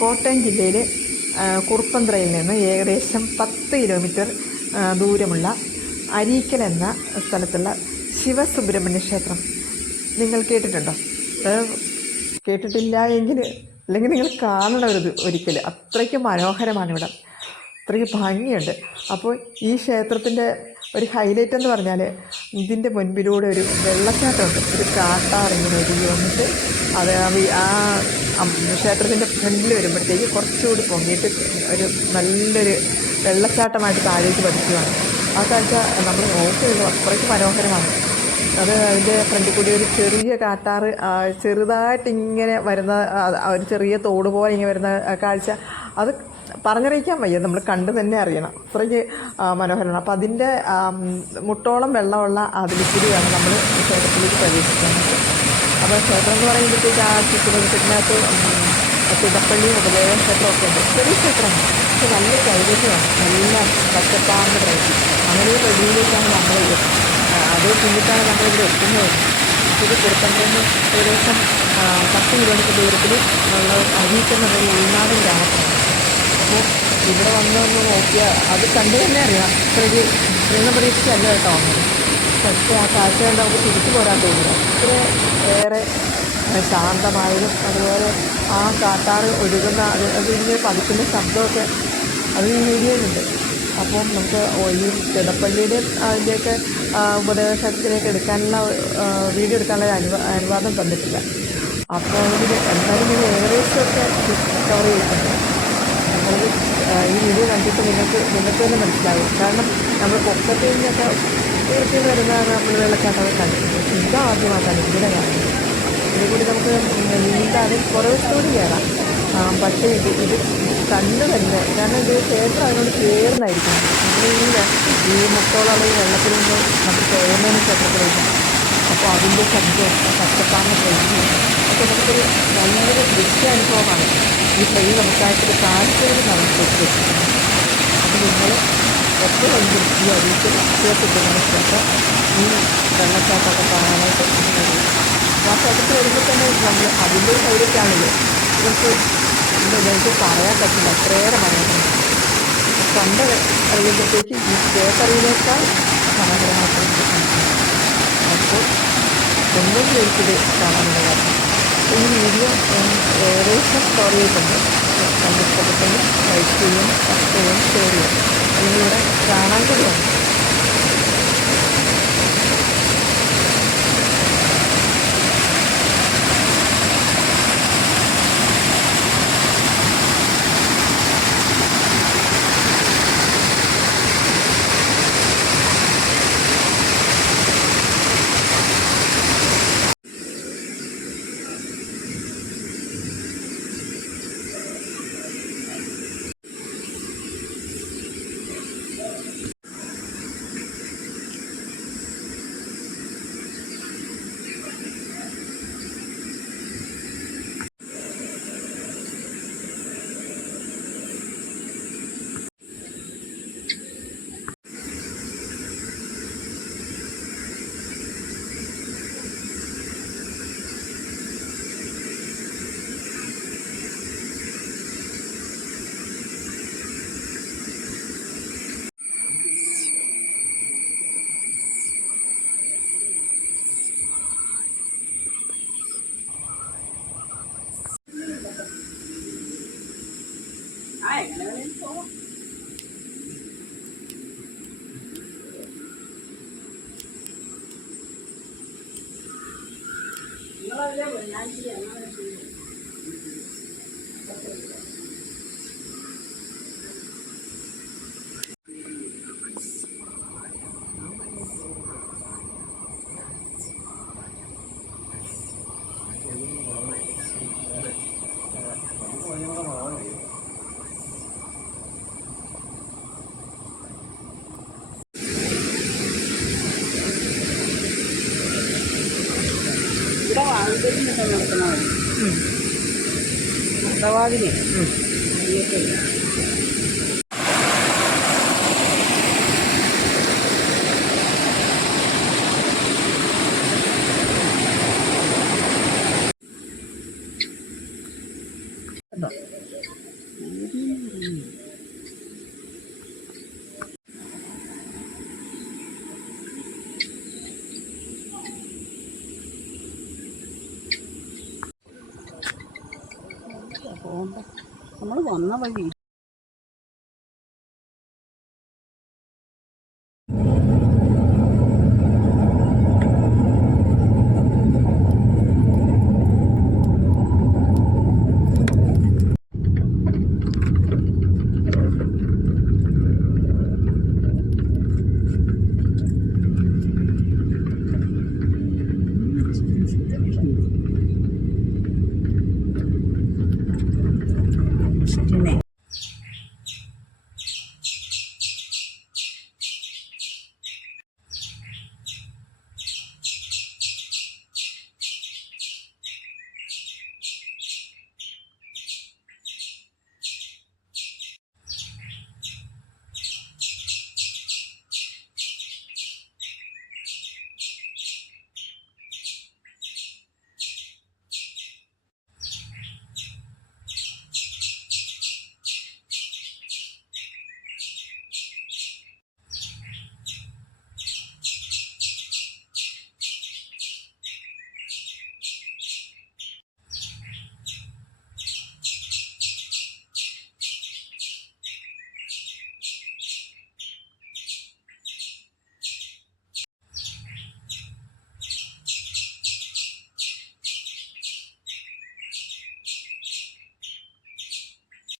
കോട്ടയം ജില്ലയിലെ കുറുപ്പന്ത്രയിൽ നിന്ന് ഏകദേശം 10 കിലോമീറ്റർ ദൂരമുള്ള അരീക്കൽ എന്ന സ്ഥലത്തുള്ള ശിവസുബ്രഹ്മണ്യ ക്ഷേത്രം നിങ്ങൾ കേട്ടിട്ടുണ്ടോ? കേട്ടിട്ടില്ല എങ്കിൽ അല്ലെങ്കിൽ നിങ്ങൾ കാണണം ഒരിക്കൽ. അത്രയ്ക്ക് മനോഹരമാണ് ഇവിടെ, അത്രയ്ക്ക് ഭംഗിയുണ്ട്. അപ്പോൾ ഈ ക്ഷേത്രത്തിൻ്റെ ഒരു ഹൈലൈറ്റ് എന്ന് പറഞ്ഞാൽ ഇതിൻ്റെ മുൻപിലൂടെ ഒരു വെള്ളച്ചാട്ടമുണ്ട്. ഒരു കാട്ടാർ ഇങ്ങനെ ഒഴുകി വന്നിട്ട് അത് ആ ക്ഷേത്രത്തിൻ്റെ ഫ്രണ്ടിൽ വരുമ്പോഴത്തേക്ക് കുറച്ചുകൂടി പൊങ്ങിയിട്ട് ഒരു നല്ലൊരു വെള്ളച്ചാട്ടമായിട്ട് താഴേക്ക് പതിക്കുകയാണ്. ആ കാഴ്ച നമ്മൾ നോക്കുന്നത് അത്രയ്ക്ക് മനോഹരമാണ്. അത് അതിൻ്റെ ഫ്രണ്ടിൽ കൂടി ഒരു ചെറിയ കാട്ടാറ് ചെറുതായിട്ടിങ്ങനെ വരുന്ന ഒരു ചെറിയ തോട് പോലെ ഇങ്ങനെ വരുന്ന കാഴ്ച, അത് പറഞ്ഞറിയിക്കാൻ വയ്യ, നമ്മൾ കണ്ടു തന്നെ അറിയണം, അത്രയ്ക്ക് മനോഹരമാണ്. അപ്പോൾ അതിൻ്റെ മുട്ടോളം വെള്ളമുള്ള അതിൽക്കൂടിയാണ് നമ്മൾ ക്ഷേത്രത്തിലേക്ക് പ്രവേശിക്കുന്നത്. അപ്പോൾ ക്ഷേത്രം എന്ന് പറയുമ്പോഴത്തേക്ക് ആ ചുറ്റുവട്ടത്തിനകത്ത് തിടപ്പള്ളി ഉപദേവ ക്ഷേത്രമൊക്കെ ഉണ്ട്. ചെറിയ ക്ഷേത്രമാണ്, പക്ഷെ നല്ല ചൈതന്യമാണ്, നല്ല പച്ചപ്പാർന്ന പ്രകൃതി. അങ്ങനെ ഒരു പ്രകൃതിയിലേക്കാണ് നമ്മൾ അത് പിന്നിട്ടാണ് നമ്മളിവിടെ എത്തുന്നത്. ഇത് കുറുപ്പന്ത്രയിൽ ഏകദേശം 10 കിലോമീറ്റർ ദൂരത്തിൽ നമ്മൾ അരീക്കൽ എന്ന് പറയുന്ന ഉൾനാടൻ ഗ്രാമത്തിലാണ്. അപ്പോൾ ഇവിടെ വന്നൊന്ന് നോക്കിയാൽ അത് കണ്ടു തന്നെ അറിയാം, അത്രയ്ക്ക് ഇത്രയും പ്രതീക്ഷിച്ചല്ല കേട്ടോ വന്നത്. പക്ഷേ ആ കാഴ്ച കണ്ട് നമുക്ക് തിരിച്ചു പോരാൻ തോന്നില്ല. അത്ര ഏറെ ശാന്തമായതും അതുപോലെ ആ കാട്ടാറ് ഒഴുകുന്ന അതിങ്ങനെ പതിക്കുന്ന ശബ്ദമൊക്കെ അത് ഈ വീഡിയോയിലുണ്ട്. അപ്പം നമുക്ക് ഈ തിടപ്പള്ളിയുടെയും അതിൻ്റെയൊക്കെ ഉപദേവക്ഷേത്രത്തിലേക്ക് എടുക്കാനുള്ള വീഡിയോ എടുക്കാനുള്ള അനുവാദം തന്നിട്ടില്ല. അപ്പോൾ ഇതിൽ എന്തായാലും നിങ്ങൾ ഏകദേശമൊക്കെ കവർ ചെയ്തിട്ടുണ്ട്. നമ്മളത് ഈ വീഡിയോ കണ്ടിട്ട് നിങ്ങൾക്ക് തന്നെ മനസ്സിലാകും. കാരണം നമ്മൾ പൊക്കത്തിൽ നിന്നൊക്കെ ഉയർത്തി വരുന്ന നമ്മൾ വെള്ളച്ചാട്ടമൊക്കെ കണ്ടിട്ടുണ്ട്. പക്ഷേ ഇതാദ്യമായിട്ടാണ് ഇവിടെ കാണുന്നത്. ഇതുകൂടി നമുക്ക് നീന്താനും കുറവത്തോട് കയറാം. പക്ഷേ ഇത് കണ്ണ് തന്നെ, കാരണം ഇത് ക്ഷേത്രം അതിനോട് ചേർന്നായിരിക്കും. ഈ മുട്ടോളം ഈ വെള്ളത്തിൽ നിന്ന് നമ്മൾ കയറുന്നതിന് ക്ഷേത്രത്തിലേക്ക്. അപ്പോൾ അതിൻ്റെ ശബ്ദവും പച്ചപ്പാറിന് പ്രകൃതിയും ഒക്കെ നമുക്കൊരു നല്ലൊരു ദൃശ്യാനുഭവമാണ്. ഈ പ്രകൃതി നമുക്കായിട്ടൊരു കാഴ്ചയിൽ നമുക്ക് എത്തിക്കുന്നത്. അപ്പോൾ നിങ്ങൾ എപ്പോഴെങ്കിലും ഈ അരീക്കൽ ശിവസുബ്രഹ്മണ്യ ക്ഷേത്രം ഈ വെള്ളച്ചാട്ടമൊക്കെ കാണാനായിട്ട് ആ ക്ഷേത്രത്തിൽ വരുമ്പോൾ തന്നെ നമ്മൾ അതിൻ്റെ സൈഡിലേക്കാണല്ലോ നിങ്ങൾക്ക് പറയാൻ പറ്റില്ല, അത്രയേറെ മനോഹരമാണ്. കണ്ട് അറിയുമ്പോഴത്തേക്ക് ഈ കേട്ടറിവിനേക്കാൾ മനോഹരമായിട്ട്. അപ്പോൾ ഒന്നും എനിക്കിത് കാണാനുള്ള കാര്യം ഈ വീഡിയോ ഏകദേശം കവർ ചെയ്തിട്ടുണ്ട്. കണ്ടിഷ്ടപ്പെട്ടെങ്കിൽ ലൈക്ക് ചെയ്യും, സബ്സ്ക്രൈബ് ചെയ്യും, ഷെയർ ചെയ്യും. നിങ്ങളിവിടെ കാണാൻ കൂടിയാണ്. പ്രവാദിനെ ഇതാ. നമ്മൾ വന്ന വഴി